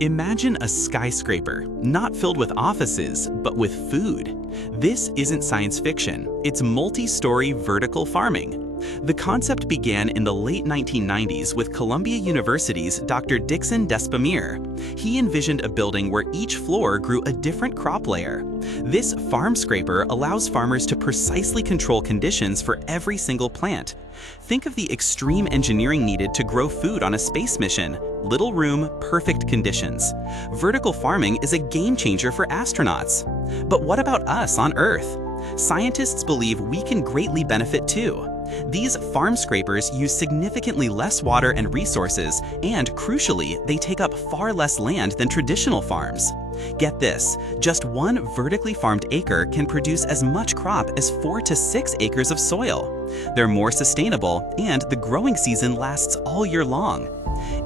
Imagine a skyscraper, not filled with offices, but with food. This isn't science fiction, it's multi-story vertical farming. The concept began in the late 1990s with Columbia University's Dr. Dixon Despommier. He envisioned a building where each floor grew a different crop layer. This farm scraper allows farmers to precisely control conditions for every single plant. Think of the extreme engineering needed to grow food on a space mission. Little room, perfect conditions. Vertical farming is a game changer for astronauts. But what about us on Earth? Scientists believe we can greatly benefit too. These farm scrapers use significantly less water and resources, and crucially, they take up far less land than traditional farms. Get this, just one vertically farmed acre can produce as much crop as 4 to 6 acres of soil. They're more sustainable, and the growing season lasts all year long.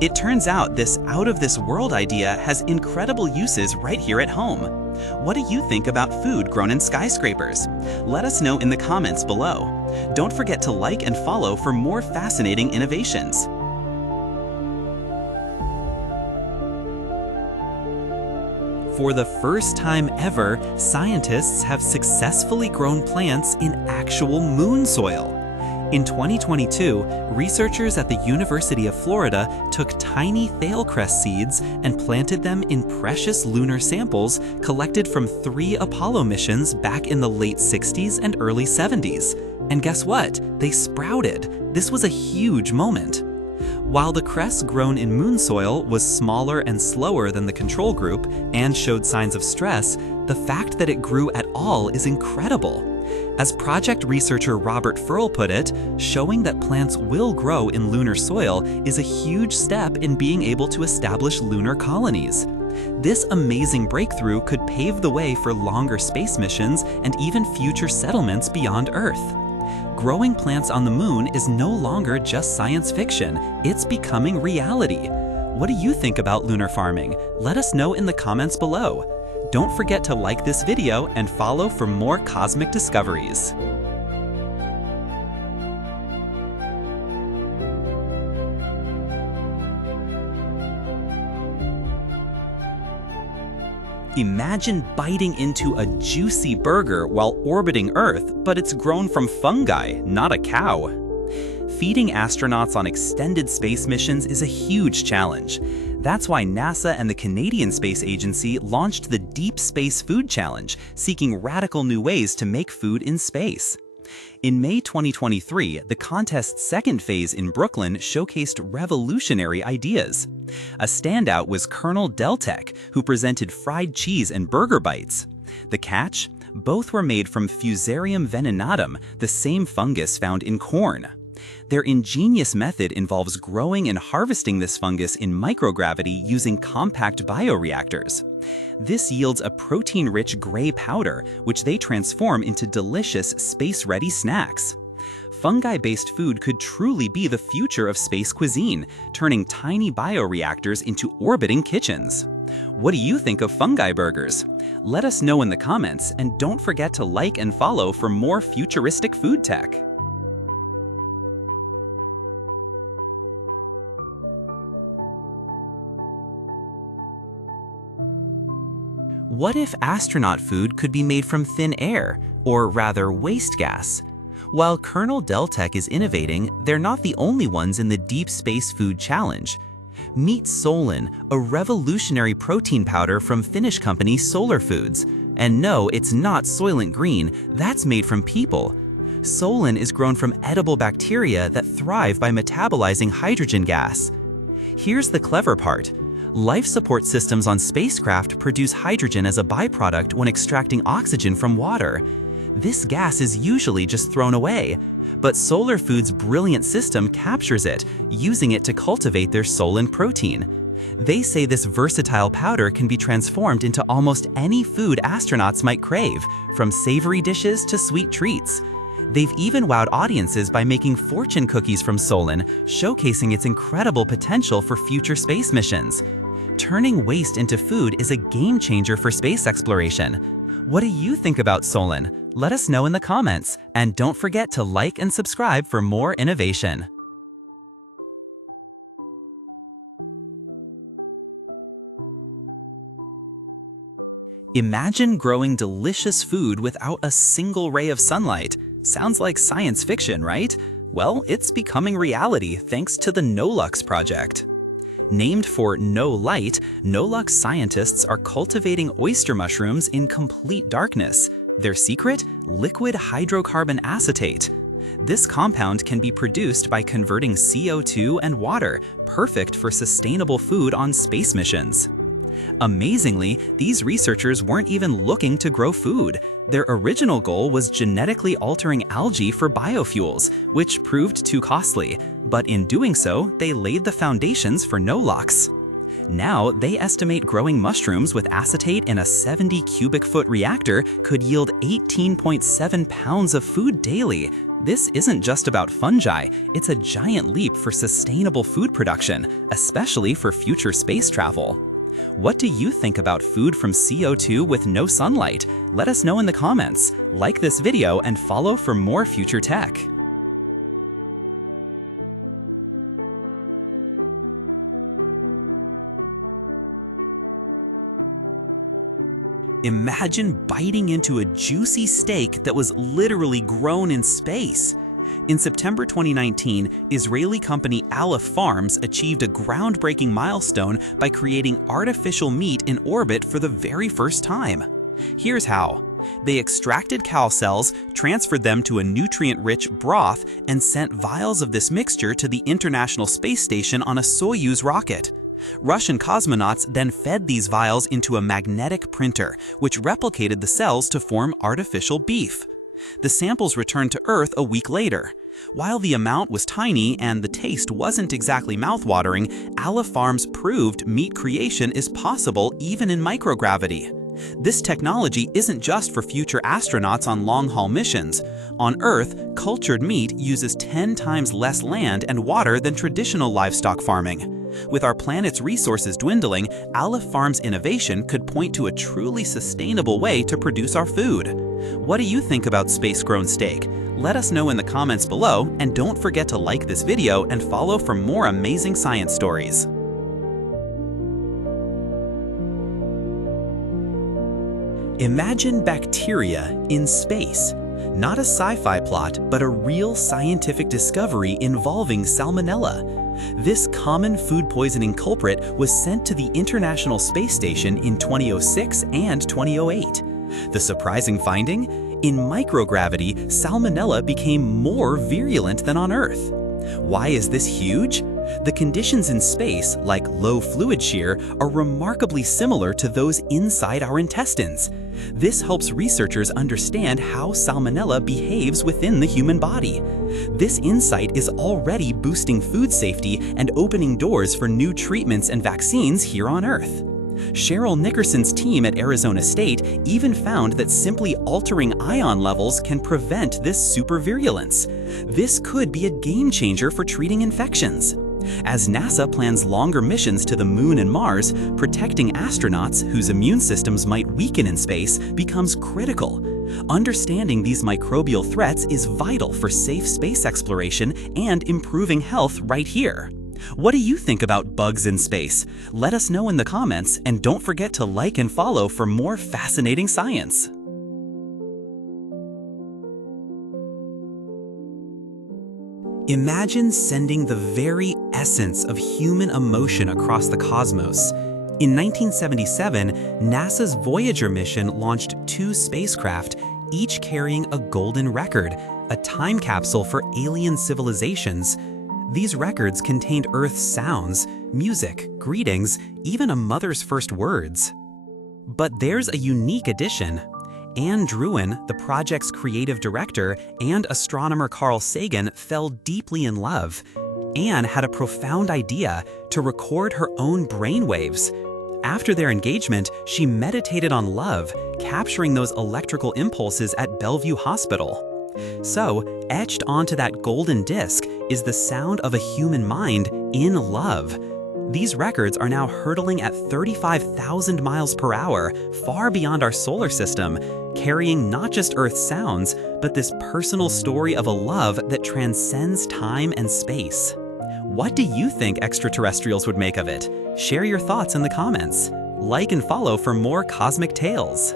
It turns out this out-of-this-world idea has incredible uses right here at home. What do you think about food grown in skyscrapers? Let us know in the comments below. Don't forget to like and follow for more fascinating innovations. For the first time ever, scientists have successfully grown plants in actual moon soil. In 2022, researchers at the University of Florida took tiny thale-crest seeds and planted them in precious lunar samples collected from 3 Apollo missions back in the late 60s and early 70s. And guess what? They sprouted. This was a huge moment. While the cress grown in moon soil was smaller and slower than the control group and showed signs of stress, the fact that it grew at all is incredible. As project researcher Robert Furl put it, showing that plants will grow in lunar soil is a huge step in being able to establish lunar colonies. This amazing breakthrough could pave the way for longer space missions and even future settlements beyond Earth. Growing plants on the moon is no longer just science fiction, it's becoming reality. What do you think about lunar farming? Let us know in the comments below. Don't forget to like this video and follow for more cosmic discoveries. Imagine biting into a juicy burger while orbiting Earth, but it's grown from fungi, not a cow. Feeding astronauts on extended space missions is a huge challenge. That's why NASA and the Canadian Space Agency launched the Deep Space Food Challenge, seeking radical new ways to make food in space. In May 2023, the contest's second phase in Brooklyn showcased revolutionary ideas. A standout was Colonel Deltec, who presented fried cheese and burger bites. The catch? Both were made from Fusarium venenatum, the same fungus found in corn. Their ingenious method involves growing and harvesting this fungus in microgravity using compact bioreactors. This yields a protein-rich gray powder, which they transform into delicious, space-ready snacks. Fungi-based food could truly be the future of space cuisine, turning tiny bioreactors into orbiting kitchens. What do you think of fungi burgers? Let us know in the comments, and don't forget to like and follow for more futuristic food tech. What if astronaut food could be made from thin air, or rather waste gas? While Colonel Deltec is innovating, they're not the only ones in the Deep Space Food Challenge. Meet Solein, a revolutionary protein powder from Finnish company Solar Foods. And no, it's not Soylent Green, that's made from people. Solein is grown from edible bacteria that thrive by metabolizing hydrogen gas. Here's the clever part. Life support systems on spacecraft produce hydrogen as a byproduct when extracting oxygen from water. This gas is usually just thrown away, but Solar Foods' brilliant system captures it, using it to cultivate their Solein protein. They say this versatile powder can be transformed into almost any food astronauts might crave, from savory dishes to sweet treats. They've even wowed audiences by making fortune cookies from Solein, showcasing its incredible potential for future space missions. Turning waste into food is a game changer for space exploration. What do you think about Solein? Let us know in the comments, and don't forget to like and subscribe for more innovation. Imagine growing delicious food without a single ray of sunlight. Sounds like science fiction, right? Well, it's becoming reality thanks to the Nolux project. Named for no light, Nolux scientists are cultivating oyster mushrooms in complete darkness. Their secret? Liquid hydrocarbon acetate. This compound can be produced by converting CO2 and water, perfect for sustainable food on space missions. Amazingly, these researchers weren't even looking to grow food. Their original goal was genetically altering algae for biofuels, which proved too costly. But in doing so, they laid the foundations for Nolux. Now, they estimate growing mushrooms with acetate in a 70 cubic foot reactor could yield 18.7 pounds of food daily. This isn't just about fungi, it's a giant leap for sustainable food production, especially for future space travel. What do you think about food from CO2 with no sunlight? Let us know in the comments. Like this video and follow for more future tech. Imagine biting into a juicy steak that was literally grown in space. In September 2019, Israeli company Aleph Farms achieved a groundbreaking milestone by creating artificial meat in orbit for the very first time. Here's how. They extracted cow cells, transferred them to a nutrient-rich broth, and sent vials of this mixture to the International Space Station on a Soyuz rocket. Russian cosmonauts then fed these vials into a magnetic printer, which replicated the cells to form artificial beef. The samples returned to Earth a week later. While the amount was tiny and the taste wasn't exactly mouthwatering, Aleph Farms proved meat creation is possible even in microgravity. This technology isn't just for future astronauts on long-haul missions. On Earth, cultured meat uses 10 times less land and water than traditional livestock farming. With our planet's resources dwindling, Aleph Farms' innovation could point to a truly sustainable way to produce our food. What do you think about space-grown steak? Let us know in the comments below, and don't forget to like this video and follow for more amazing science stories. Imagine bacteria in space. Not a sci-fi plot, but a real scientific discovery involving Salmonella. This common food poisoning culprit was sent to the International Space Station in 2006 and 2008. The surprising finding? In microgravity, Salmonella became more virulent than on Earth. Why is this huge? The conditions in space, like low fluid shear, are remarkably similar to those inside our intestines. This helps researchers understand how Salmonella behaves within the human body. This insight is already boosting food safety and opening doors for new treatments and vaccines here on Earth. Cheryl Nickerson's team at Arizona State even found that simply altering ion levels can prevent this supervirulence. This could be a game changer for treating infections. As NASA plans longer missions to the Moon and Mars, protecting astronauts whose immune systems might weaken in space becomes critical. Understanding these microbial threats is vital for safe space exploration and improving health right here. What do you think about bugs in space? Let us know in the comments, and don't forget to like and follow for more fascinating science. Imagine sending the very essence of human emotion across the cosmos. In 1977, NASA's Voyager mission launched 2 spacecraft, each carrying a golden record, a time capsule for alien civilizations. These records contained Earth's sounds, music, greetings, even a mother's first words. But there's a unique addition. Anne Druin, the project's creative director, and astronomer Carl Sagan fell deeply in love. Anne had a profound idea to record her own brainwaves. After their engagement, she meditated on love, capturing those electrical impulses at Bellevue Hospital. So, etched onto that golden disc is the sound of a human mind in love. These records are now hurtling at 35,000 miles per hour, far beyond our solar system, carrying not just Earth's sounds, but this personal story of a love that transcends time and space. What do you think extraterrestrials would make of it? Share your thoughts in the comments. Like and follow for more cosmic tales.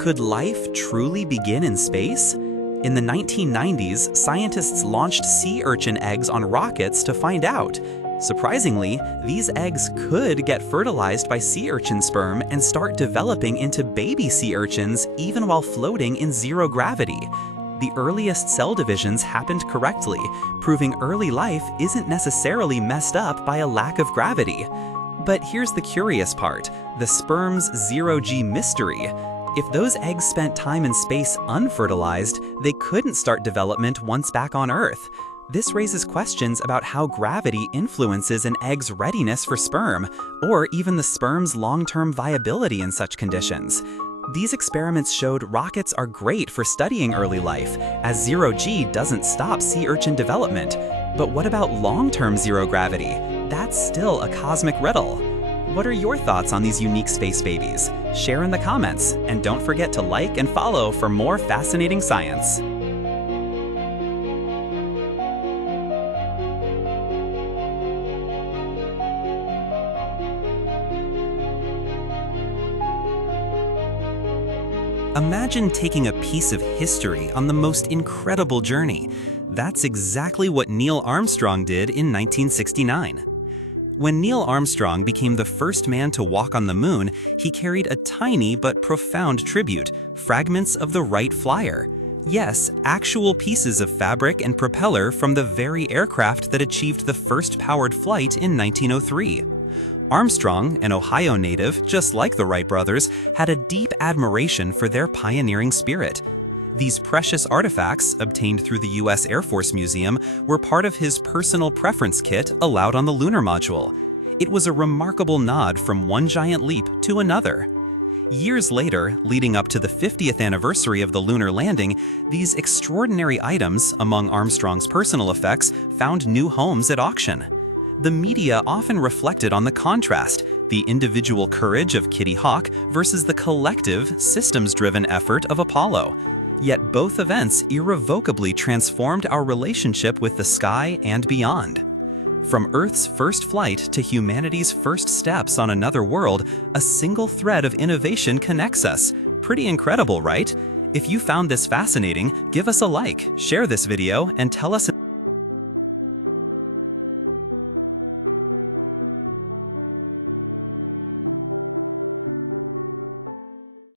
Could life truly begin in space? In the 1990s, scientists launched sea urchin eggs on rockets to find out. Surprisingly, these eggs could get fertilized by sea urchin sperm and start developing into baby sea urchins even while floating in zero gravity. The earliest cell divisions happened correctly, proving early life isn't necessarily messed up by a lack of gravity. But here's the curious part, the sperm's zero-G mystery. If those eggs spent time in space unfertilized, they couldn't start development once back on Earth. This raises questions about how gravity influences an egg's readiness for sperm, or even the sperm's long-term viability in such conditions. These experiments showed rockets are great for studying early life, as zero-G doesn't stop sea urchin development. But what about long-term zero gravity? That's still a cosmic riddle. What are your thoughts on these unique space babies? Share in the comments, and don't forget to like and follow for more fascinating science. Imagine taking a piece of history on the most incredible journey. That's exactly what Neil Armstrong did in 1969. When Neil Armstrong became the first man to walk on the moon, he carried a tiny but profound tribute, fragments of the Wright flyer. Yes, actual pieces of fabric and propeller from the very aircraft that achieved the first powered flight in 1903. Armstrong, an Ohio native, just like the Wright brothers, had a deep admiration for their pioneering spirit. These precious artifacts, obtained through the U.S. Air Force Museum, were part of his personal preference kit allowed on the lunar module. It was a remarkable nod from one giant leap to another. Years later, leading up to the 50th anniversary of the lunar landing, these extraordinary items, among Armstrong's personal effects, found new homes at auction. The media often reflected on the contrast, the individual courage of Kitty Hawk versus the collective, systems-driven effort of Apollo. Yet both events irrevocably transformed our relationship with the sky and beyond. From Earth's first flight to humanity's first steps on another world, a single thread of innovation connects us. Pretty incredible, right? If you found this fascinating, give us a like, share this video, and tell us